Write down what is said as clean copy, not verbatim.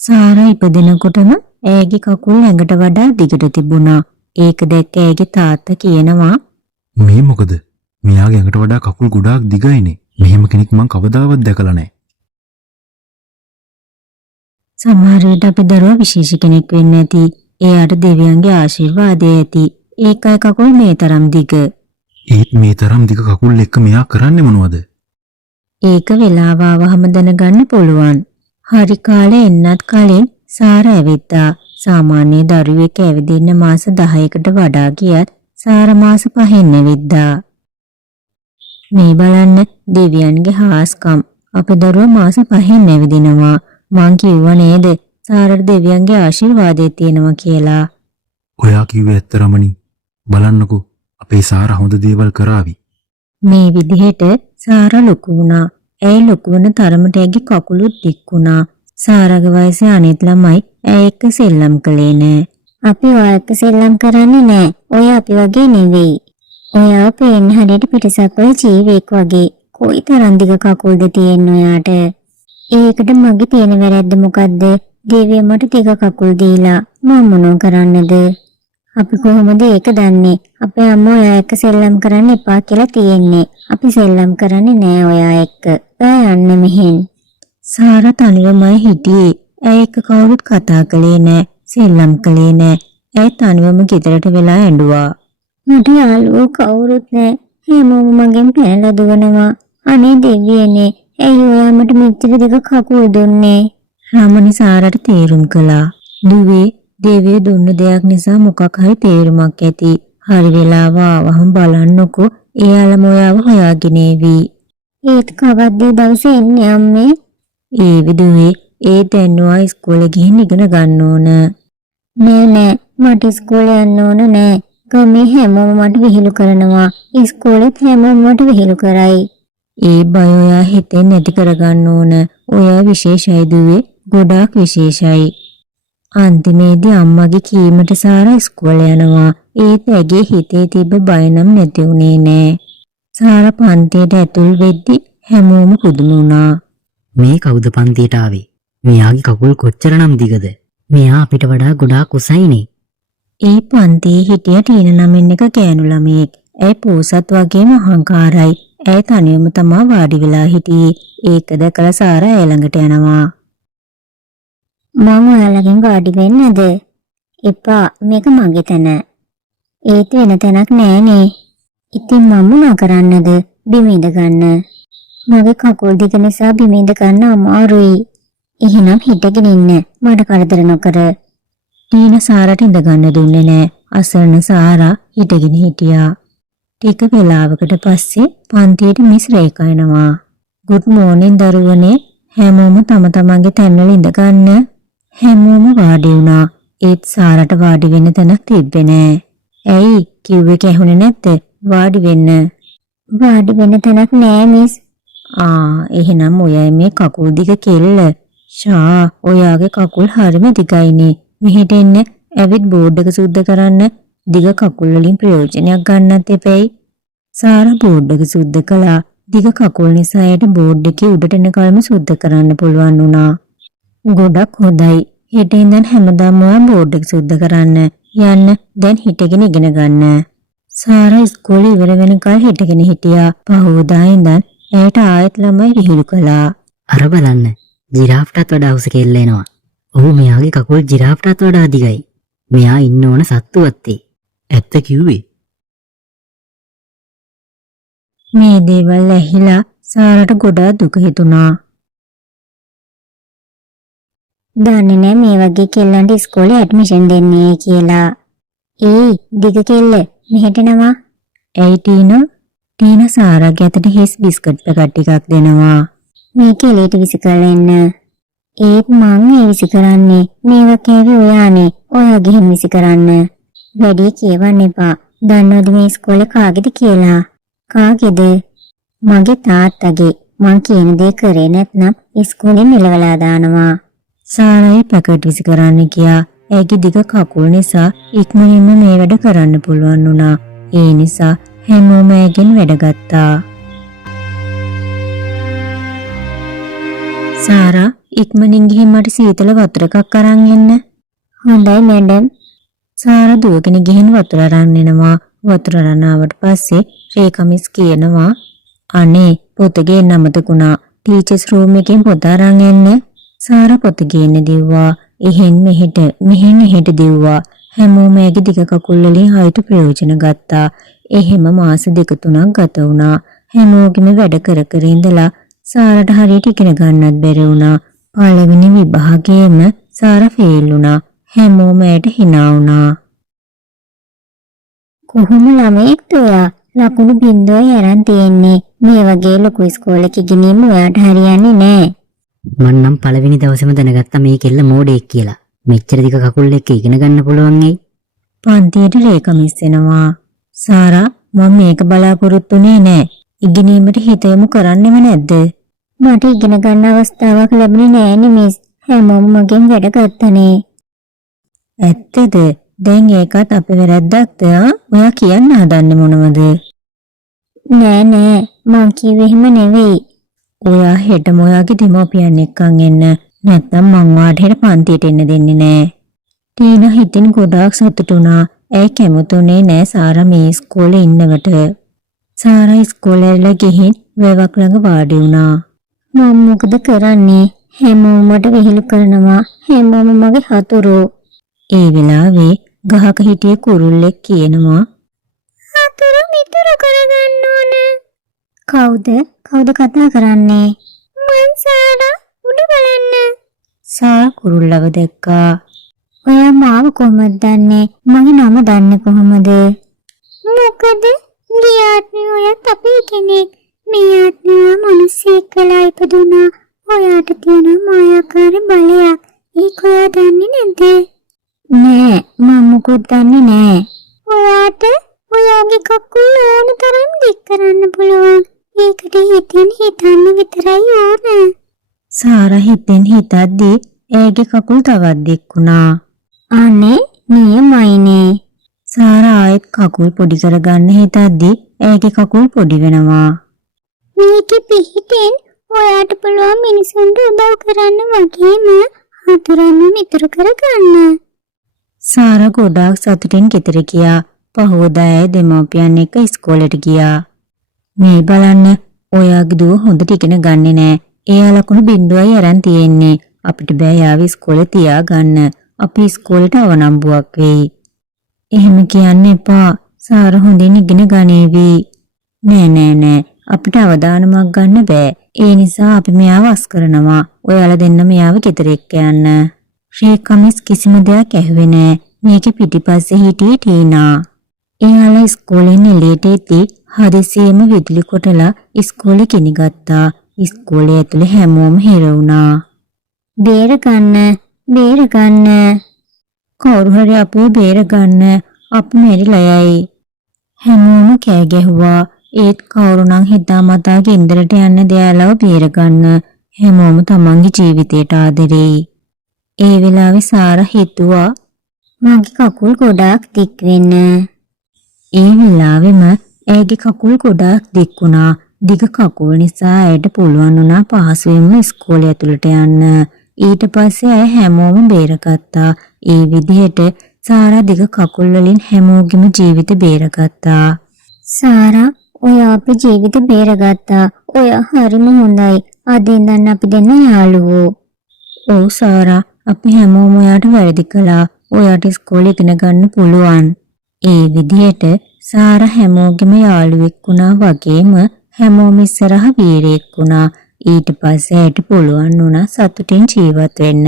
සාරා ඉපදෙනකොටම ඇයගේ කකුල් ඇඟට වඩා දිගට තිබුණා. ඒක දැක්ක ඇයගේ තාත්තා කියනවා, මේ මොකද? මෙයාගේ ඇඟට වඩා කකුල් ගොඩාක් දිගයිනේ. මෙහෙම කෙනෙක් මං කවදාවත් දැකලා නැහැ. සමහර විට අපි දරුවා විශේෂ කෙනෙක් වෙන්න ඇති. එයාට දෙවියන්ගේ ආශිර්වාදය ඇති. ඒකයි කකුල් මේ තරම් දිග. ඒත් මේ තරම් දිග කකුල් එක්ක මෙයා කරන්නේ මොනවද? ඒක වෙලාව ආවහම දැනගන්න පුළුවන්. හරි කාලේ එන්නත් කලින් සාරා ඇවිත්තා. සාමාන්‍ය දරුවෙක් ඇවිදින්න මාස 10කට වඩා ගියත් සාරා මාස 5න් ඇවිද්දා. මේ බලන්න දෙවියන්ගේ හාස්කම්. අපේ දරුවා මාස 5න් ඇවිදිනවා. මං කිව්වා නේද සාරට දෙවියන්ගේ ආශිර්වාදය තියෙනවා කියලා. ඔයා කිව්වේ ඇත්ත රමණී. බලන්නකෝ අපේ සාරා හොඳ දේවල් කරાવી. මේ විදිහට සාරා ලොකු වුණා. ඇයි ලොකු වෙන තරමට ඇගේ කකුලුත් දික් වුණා. සාරාගේ වයසේ අනිත් ළමයි ඇය එක්ක සෙල්ලම් කළේ නෑ. අපි ඔය එක්ක සෙල්ලම් කරන්නේ නෑ. ඔය අපි වගේ නෙවෙයි. ඔයාව පේන්න හරියට පිටසක් වල ජීවෙක් වගේ. කොයි තරම් දිග කකුල්ද තියෙන්නේ ඔයාට? ඒකට මගේ තියෙන වැරද්ද මොකද්ද? දෙවියන් මට දිග කකුල් දීලා මම මොනව කරන්නද? අපි කොහොමද ඒක දන්නේ? අපේ අම්මා ඔයා එක්ක සෙල්ලම් කරන්න එපා කියලා තියෙන්නේ. අපි සෙල්ලම් කරන්නේ නෑ ඔයා එක්ක. ඔයා යන්න මෙහෙන්. සාරා තනිවමයි හිටියේ. ඇය එක්ක කවුරුත් කතා කළේ නෑ. සෙල්ලම් කළේ නෑ. ඇය තනිවම ගෙදරට වෙලා ඇඬුවා. මට යාළුවෝ කවුරුත් නෑ. හැමෝම මගෙන් පැනලා දුවනවා. අනේ දෙවියනේ. ඇයි ඔයා මට මෙච්චර දිග කකුල් දුන්නේ? රමණී සාරාට තේරුම් කළා. දුවේ දෙවිය දුන්න දෙයක් නිසා මොකක් හරි තේරුමක් ඇති. හරි වෙලාව ආවහම බලන්නකෝ එයාලම ඔයාව හොයාගෙන එවි. ඒත් කවද්ද දවසේ එන්නේ අම්මේ? ඒ විදුවේ ඒ දැන්නවා ඉස්කෝලේ ගිහින් ඉගෙන ගන්න ඕන. නෑ මට ඉස්කෝලේ යන්න ඕන නෑ. ගමේ හැමෝම මට විහිළු කරනවා. ඉස්කෝලේත් හැමෝම මට විහිළු කරයි. ඒ බය ඔයා හිතෙන් නැති කරගන්න ඕන. ඔයා විශේෂයි දුවේ. ගොඩාක් විශේෂයි. අන්තිමේදී අම්මගේ කීමට සාරා ඉස්කෝලේ යනවා. ඒත් ඇගේ හිතේ තිබ්බ බය නම් නැති වුණේ නෑ. සාරා පන්තියට ඇතුල් වෙද්දි හැමෝම පුදුම වුණා. මේ කවුද පන්තියට ආවේ? මෙයාගේ කකුල් කොච්චරනම් දිගද? මෙයා අපිට වඩා ගොඩාක් උසයිනේ. ඒ පන්තියේ හිටිය ටීන නමින් එක ගෑනු ළමයෙක්. ඇය පෝසත් වගේම අහංකාරයි. ඇය තනියම තමා වාඩි වෙලා හිටියේ. ඒක දැකලා සාරා ඇය ළඟට යනවා. මම ඔයාලගෙන් වාඩි වෙන්නද? එපා මේක මගේ තැන. ඒත් වෙන තැනක් නෑනේ. ඉතින් මම මොනා කරන්නද? බිම ඉඳ ගන්න. මගේ කකුල් දෙක නිසා බිම ඉඳ ගන්න අමාරුයි. එහෙනම් හිටගෙන ඉන්න. මට කරදර නොකර. ටීන සාරට ඉඳ ගන්න දුන්නේ නෑ. අසරණ සාරා හිටගෙන හිටියා. ටික වෙලාවකට පස්සේ පන්තියට මිස් රේඛා එනවා. "good morning දරුවනේ. හැමෝම තම තමන්ගේ තැන්වල ඉඳ ගන්න." හැමෝම වාඩි වුණා. ඒත් සාරට වාඩි වෙන්න තැනක් තිබ්බේ නෑ. "ඇයි කිව්වේ ඇහුනේ නැද්ද? වාඩි වෙන්න." "වාඩි වෙන්න තැනක් නෑ මිස්." එහෙනම් ඔයයි මේ කකුල් දිග කෙල්ල. ෂා ඔයාගේ කකුල් හරිම දිගයිනේ. මෙහෙට එන්න. ඇවිත් බෝඩ් එක සුද්ධ කරන්න. දිග කකුල් වලින් ප්‍රයෝජනයක් ගන්නත් එපැයි. සාරා බෝඩ් එක සුද්ධ කළා. දිග කකුල් නිසා ඇයට බෝඩ් එකේ උඩට එන කල්ම සුද්ධ කරන්න පුළුවන් වුණා. ගොඩක් හොඳයි. හෙට ඉඳන් හැමදාම ඔයා බෝඩ් එක සුද්ධ කරන්න. යන්න දැන් හිටගෙන ඉගෙන ගන්න. සාරා ඉස්කෝලේ ඉවර වෙනකල් හිටගෙන හිටියා. පහුවදා ඉඳන් ඇයට ආයෙත් ළමයි විහිළු කළා. අර බලන්න ජිරාෆ්ටත් වඩා උස කෙල්ල එනවා. ඔහු මෙයාගේ කකුල් ජිරාෆ්ටත් වඩා දිගයි. මෙයා ඉන්න ඕන සත්තුවත්තේ. ඇත්ත කිව්වේ. මේ දේවල් ඇහිලා සාරට ගොඩාක් දුක හිතුණා. දන්නේ නෑ මේ වගේ කෙල්ලන්ට ඉස්කෝලේ ඇඩ්මිෂන් දෙන්නේ කියලා. "ඒයි දිග කෙල්ල මෙහෙට එනවා." "ඇයි ටීනා?" ටීනා සාරාගේ අතට හිස් බිස්කට් පැකට් ටිකක් දෙනවා. "මේ කෙලේට විසි කරලා එන්න." "ඒත් මං ඒ විසි කරන්නේ මේවා කෑවේ ඔයානේ. ඔයා ගිහින් විසි කරන්න." "වැඩි කියවන්න එපා. දන්නවද මේ ඉස්කෝලේ කාගේද කියලා?" "කාගේද?" "මගේ තාත්තගේ. මං කියන දේ කරේ නැත්නම් ඉස්කෝලේ මෙලවලා දානවා." සාරායි පැකට් විසි කරන්න ගියා. ඇගේ දිග කකුල් නිසා ඉක්මනින්ම මේ වැඩ කරන්න පුළුවන් වුණා. ඒ නිසා හැමෝම ඇගෙන් වැඩ ගත්තා. සාරා ඉක්මනින් ගිහින් මට සීතල වතුර එකක් අරන් එන්න. හොඳයි මැඩම්. සාරා දුවගෙන ගිහින් වතුර අරන් එනවා. වතුර අරන් ආවට පස්සේ රේකමිස් කියනවා අනේ පොත ගේන්න අමතකුණා. ටීචර්ස් රූම් එකෙන් පොත අරන් එන්න. සාරා පොත ගේන්න දිව්වා. එහෙන් මෙහෙට දිව්වා. හැමෝම ඇගේ දිග කකුල් වලින් හයිට ප්‍රයෝජන ගත්තා. එහෙම මාස 2-3ක් ගත වුණා. හැමෝගෙම වැඩ කර ඉඳලා සාරට හරියට ඉගෙන ගන්නත් බැරි වුණා. පළවෙනි විභාගයේම සාරා ෆේල් වුණා. හැමෝම ඇයට hina වුණා. කොහොම ළමෙක්ද ඔයා? ලකුණු බින්දුවයි අරන් තියෙන්නේ. මේ වගේ ලොකු ඉස්කෝලේක ඉගෙනීම ඔයාට හරියන්නේ නෑ. මං නම් පළවෙනි දවසේම දැනගත්තා මේ කෙල්ල මෝඩෙක් කියලා. මෙච්චර දිග කකුල් එක්ක ඉගෙන ගන්න පුළුවන් ඇයි? පන්තියට රේකමිස් වෙනවා. සාරා මම මේක බලාපොරොත්තුනේ නෑ. ඉගෙනීමට හිත යොමු කරන්නෙම නැද්ද? මට ඉගෙන ගන්න අවස්ථාවක් ලැබුණේ නෑනේ මිස්. හැමෝම මගෙන් වැඩ ගත්තනේ. ඇත්තද? දැන් ඒකත් අපේ වැරද්දක්ද? ඔයා කියන්න හදන්නේ මොනවද? නෑ මං කිව්වේ එහෙම නෙවෙයි. ඔයා හෙටම ඔයාගේ දෙමෝපියන් එක්කන් එන්න. නැත්නම් මං ඔයාට හෙට පන්තියට එන්න දෙන්නේ නෑ. ටීනා හිතින් ගොඩාක් සතුටු වුණා. ඇයි කැමතුනේ නෑ සාරා මේ ඉස්කෝලේ ඉන්නවට. සාරා ඉස්කෝලේ ගිහින් වැවක් ළඟ වාඩි වුණා. මම මොකද කරන්නේ? හැමෝම මට විහිළු කරනවා. හැමෝම මගේ හතුරෝ. ඒ වෙලාවේ ගහක හිටිය කුරුල්ලෙක් කියනවා හතුරු මිතුරු කරගන්න ඕන. කවුද කතා කරන්නේ? මං සාරා උඩ බලන්න. සාරා කුරුල්ලව දැක්කා. ඔයා මාව කොහොමද දන්නේ? මගේ නම දන්නේ කොහොමද? මොකද ගියාත්නේ ඔයත් අපේ කෙනෙක්. මේ ආත්මය මිනිස්සෙක් වෙලා ඉපදුනා. ඔයාට තියෙන මායාකාර බලයක්. ඒක ඔයා දන්නේ නැද්ද? නෑ මම මොකුත් දන්නේ නෑ. ඔයාට ඔයාගේ කකුල් ඕන තරම් දික් කරන්න පුළුවන්. ඒකට හිතන්න විතරයි ඕන. සාරා හිතද්දී ඇගේ කකුල් තවත් දික් වුණා. අනේ නියමයිනේ. සාරා ආයෙත් කකුල් පොඩි කරගන්න හිතද්දී ඇගේ කකුල් පොඩි වෙනවා. මේකේ පිහිටෙන් ඔයාට පුළුවන් මිනිසුන්ට උදව් කරන්න වගේම හතුරන්ව මිතුරු කරගන්න. සාරා ගොඩාක් සතුටින් ගෙදර ගියා. පහෝදායේ දෙමෝපියන් එක්ක ඉස්කෝලේට ගියා. මේ බලන්න ඔයාගේ දුව හොඳට ඉගෙන ගන්නේ නෑ. එයා ලකුණු බින්දුවයි අරන් තියෙන්නේ. අපිට බෑ යාව ඉස්කෝලේ තියාගන්න. අපි ඉස්කෝලේට අවනම්බුවක් වෙයි. එහෙම කියන්න එපා. සාරා හොඳින් ඉගෙන ගනීවි. නෑ. අපිට අවදානමක් ගන්න බෑ. ඒ නිසා අපි මෙයාව අස් කරනවා. ඔයාලා දෙන්න මෙයාව ගෙදර එක්ක යන්න. රේකමිස් කිසිම දෙයක් ඇහුවේ නෑ. මේකේ පිටිපස්සේ හිටියේ ටීනා. එයාලා ඉස්කෝලෙන් එළියට එද්දී හදිසියෙම විදුලි කොටලා ඉස්කෝලේ කිනිගත්තා. ඉස්කෝලේ ඇතුලේ හැමෝම හිර වුණා. බේරගන්න. කවුරු හරි අපව බේරගන්න. අපි මෙරිලා යයි. හැමෝම කෑ ගැහුවා. ඒත් කවුරු නම් හිතාමතා ගෙන්දරට යන්න දෙයාලව බේරගන්න. හැමෝම තමන්ගේ ජීවිතයට ආදරෙයි. ඒ වෙලාවේ සාරා හිතුවා මගේ කකුල් ගොඩාක් දික් වෙන්න. ඒ වෙලාවෙම ඇගේ කකුල් ගොඩාක් දික් වුණා. දිග කකුල් නිසා ඇයට පුළුවන් වුණා පහසුවෙන්ම ඉස්කෝලේ ඇතුළට යන්න. ඊට පස්සේ ඇය හැමෝම බේරගත්තා. ඒ විදිහට සාරා දිග කකුල් වලින් හැමෝගෙම ජීවිත බේරගත්තා. සාරා ඔයා අපේ ජීවිත බේරගත්තා. ඔයා හරිම හොඳයි. අද ඉඳන් අපි දෙන්න යාළුවෝ. ඔව් සාරා අපි හැමෝම ඔයාට වැරදි කළා. ඔයාට ඉස්කෝලේ ඉගෙන ගන්න පුළුවන්. ඒ විදිහට සාරා හැමෝගෙම යාළුවෙක් වුණා වගේම හැමෝම ඉස්සරහ වීරයෙක් වුණා. ඊට පස්සේ ඇයට පුළුවන් වුණා සතුටින් ජීවත් වෙන්න.